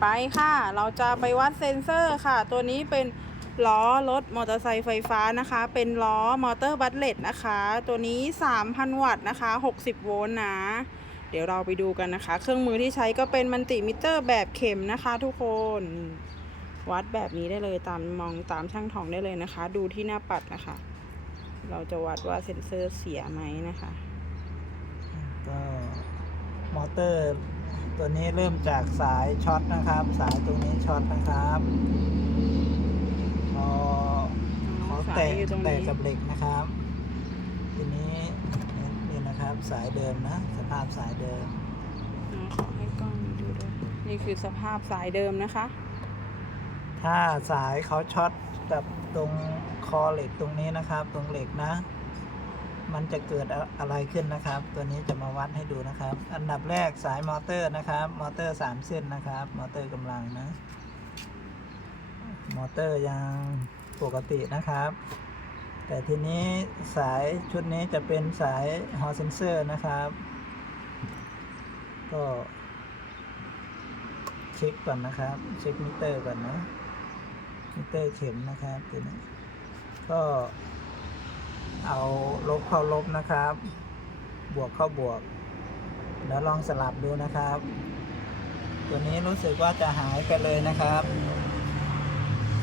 ไปค่ะ เราจะไปวัดเซ็นเซอร์ค่ะ ตัวนี้เป็นล้อรถมอเตอร์ไซค์ไฟฟ้านะคะ เป็นล้อมอเตอร์บัตเลตนะคะ ตัวนี้ 3,000 วัตต์นะคะ 60 โวลต์นะ เดี๋ยวเราไปดูกันนะคะ เครื่องมือที่ใช้ก็เป็นมันติมิเตอร์แบบเข็มนะคะ ทุกคน วัดแบบนี้ได้เลยตามมองตามช่างทองได้เลยนะคะ ดูที่หน้าปัดนะคะ เราจะวัดว่าเซ็นเซอร์เสียไหมนะคะก็มอเตอร์ ตัวนี้เริ่มจากสายช็อตนะครับ สายตรงนี้ช็อตนะครับพอเขาแตะสายอยู่ตรงนี้แตะกับเหล็กนะครับ ทีนี้นี่นะครับสายเดิมนะ สภาพสายเดิมอ่าขอให้กล้องดูด้วยนี่คือสภาพสายเดิมนะคะ ถ้าสายเขาช็อตกับตรงคอเหล็กตรงนี้นะครับ ตรงเหล็กนะ มันจะเกิดอะไรขึ้นนะครับ ตัวนี้จะมาวัดให้ดูนะครับ อันดับแรกสายมอเตอร์นะครับ มอเตอร์สามเส้นนะครับ มอเตอร์กำลังนะ มอเตอร์ยังปกตินะครับ แต่ทีนี้สายชุดนี้จะเป็นสายฮอเซนเซอร์นะครับ ก็เช็คก่อนนะครับ เช็คมิเตอร์ก่อนนะ มิเตอร์เข็มนะครับตัวนี้ก็ เอาลบเข้าลบนะครับ บวกเข้าบวก แล้วลองสลับดูนะครับ ตัวนี้รู้สึกว่าจะหายไปเลยนะครับ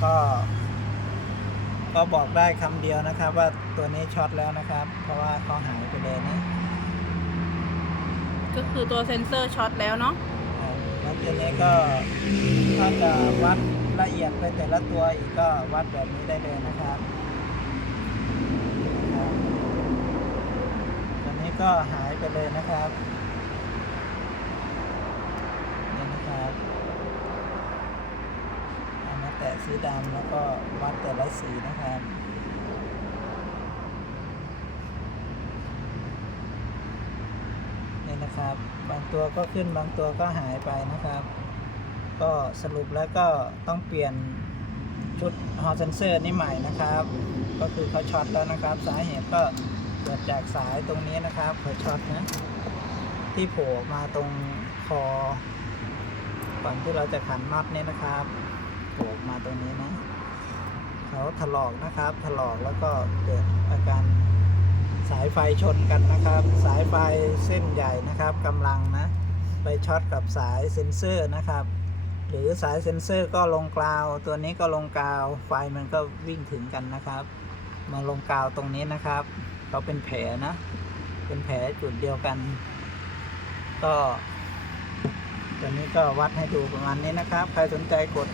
ก็ ก็บอกได้คำเดียวนะครับ ว่าตัวนี้ช็อตแล้วนะครับ เพราะว่าเขาหายไปเลยนะก็คือตัวเซ็นเซอร์ช็อตแล้วเนาะอ่าแล้วทีนี้ก็ถ้าจะวัดละเอียดไปแต่ละตัวอีกก็วัดแบบนี้ได้เลยนะครับครับตัวนี้ ก็หายไปเลยนะครับนี่นะครับเอามาแตะสีดำแล้วก็วัดแต่ละสีนะครับนี่นะครับ บางตัวก็ขึ้นบางตัวก็หายไปนะครับ ก็สรุปแล้วก็ต้องเปลี่ยนชุดฮอเซนเซอร์นี่ใหม่นะครับ ก็คือเขาช็อตแล้วนะครับ สาเหตุก็ เกิดจากสายตรงนี้นะครับเขาช็อตนะ ที่โผล่มาตรงคอก่อนที่เราจะขันน็อตนี้นะครับโผล่มาตรงนี้นะเขาถลอกนะครับ ถลอกแล้วก็เกิดอาการสายไฟชนกันนะครับ สายไฟเส้นใหญ่นะครับกำลังนะ ไปช็อตกับสายเซ็นเซอร์นะครับ หรือสายเซ็นเซอร์ก็ลงกราว ตัวนี้ก็ลงกราว ไฟมันก็วิ่งถึงกันนะครับ มาลงกราวตรงนี้นะครับ เขาเป็นแผลนะ เป็นแผลจุดเดียวกัน ก็ตันนี้ก็วัดให้ดูประมาณนี้นะครับ ใครสนใจกด